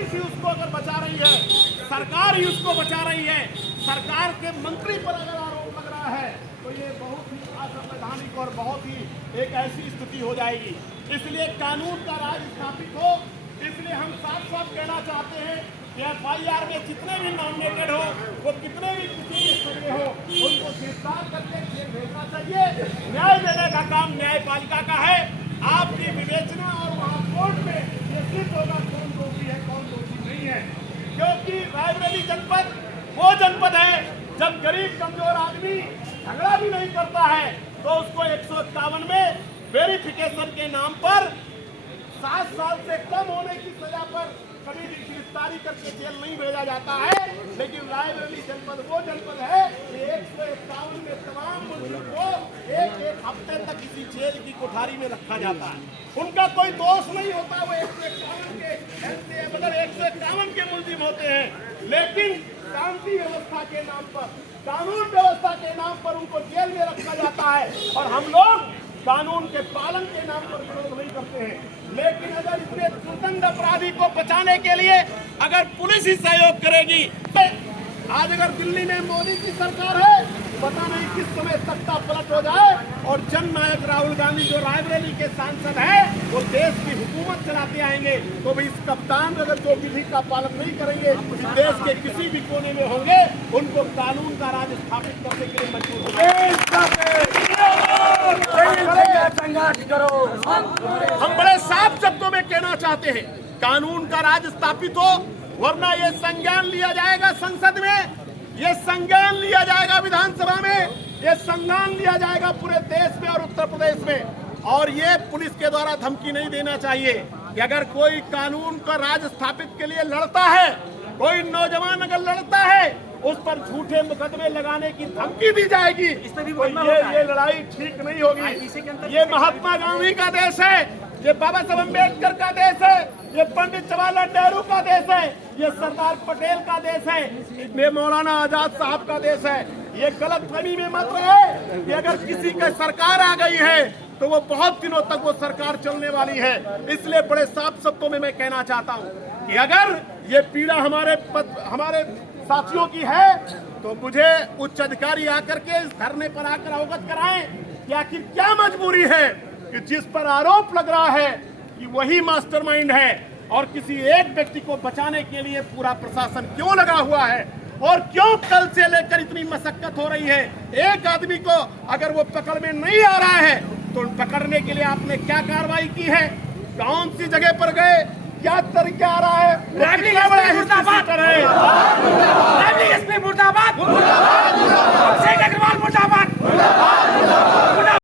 Police ही उसको अगर बचा रही है, सरकार ही उसको बचा रही है, सरकार के मंत्री पर अगर आरोप लग रहा है, तो ये बहुत ही असंवैधानिक और बहुत ही एक ऐसी स्थिति हो जाएगी। इसलिए कानून का राज स्थापित हो, इसलिए हम साफ साफ कहना चाहते हैं कि FIR में जितने भी नॉमिनेटेड हो, वो कितने भी किसी के सगे हो, उनको गिरफ्तार करके जेल भेजना चाहिए। न्याय देने का काम न्यायपालिका का है। आपकी विवेचना और वहाँ कोर्ट में ये सिद्ध होगा कौन दोषी है कौन दोषी नहीं है, क्योंकि रायबरेली जनपद वो जनपद है जब गरीब कमजोर आदमी झगड़ा भी नहीं करता है तो उसको 151 में वेरिफिकेशन के नाम पर 7 साल से कम होने की सजा पर कभी भी गिरफ्तारी करके जेल नहीं भेजा जाता है। लेकिन रायबरेली जनपद वो जनपद है कि 151 में तमाम मुल्जिम को एक हफ्ते तक किसी जेल की कोठारी में रखा जाता है। उनका कोई दोष नहीं होता, वो 151 के मतलब 151 के मुल्जिम होते हैं, लेकिन शांति व्यवस्था के नाम पर, कानून व्यवस्था के नाम पर उनको जेल में रखा जाता है। और हम लोग कानून के पालन के नाम पर विरोध नहीं करते हैं। लेकिन अगर इतने दुर्दंड अपराधी को बचाने के लिए अगर पुलिस ही सहयोग करेगी, आज अगर दिल्ली में मोदी की सरकार है, पता नहीं किस समय सत्ता पलट हो जाए और जननायक राहुल गांधी जो रायबरेली के सांसद हैं वो देश की हुकूमत चलाते आएंगे, तो भी इस कप्तान अगर जो विधि का पालन नहीं करेंगे, देश के किसी भी कोने में होंगे, उनको कानून का राज स्थापित करने के लिए मजबूर होंगे। हम बड़े साफ शब्दों में कहना चाहते हैं, कानून का राज स्थापित हो, वरना ये संज्ञान लिया जाएगा संसद में, ये संज्ञान लिया जाएगा विधानसभा में, ये संज्ञान लिया जाएगा पूरे देश में और उत्तर प्रदेश में। और ये पुलिस के द्वारा धमकी नहीं देना चाहिए कि अगर कोई कानून का राज स्थापित के लिए लड़ता है, कोई नौजवान अगर लड़ता है, उस पर झूठे मुकदमे लगाने की धमकी दी जाएगी, तो ये लड़ाई ठीक नहीं होगी। ये महात्मा गांधी का देश है, ये बाबा साहब अम्बेडकर का देश है, ये पंडित जवाहरलाल नेहरू का देश है, ये सरदार पटेल का देश है, ये मौलाना आजाद साहब का देश है। ये गलतफहमी में मत रहे कि अगर किसी की सरकार आ गई है तो वो बहुत दिनों तक वो सरकार चलने वाली है। इसलिए बड़े साफ शब्दों में मैं कहना चाहता हूँ कि अगर ये पीड़ा हमारे साथियों की है तो मुझे उच्च अधिकारी आकर के इस धरने पर आकर अवगत कराएं कि आखिर क्या मजबूरी है कि जिस पर आरोप लग रहा है कि वही मास्टरमाइंड है और किसी एक व्यक्ति को बचाने के लिए पूरा प्रशासन क्यों लगा हुआ है और क्यों कल से लेकर इतनी मशक्कत हो रही है। एक आदमी को अगर वो पकड़ में नहीं आ रहा है तो पकड़ने के लिए आपने क्या कार्रवाई की है, कौन सी जगह पर गए, क्या तरीका आ रहा है,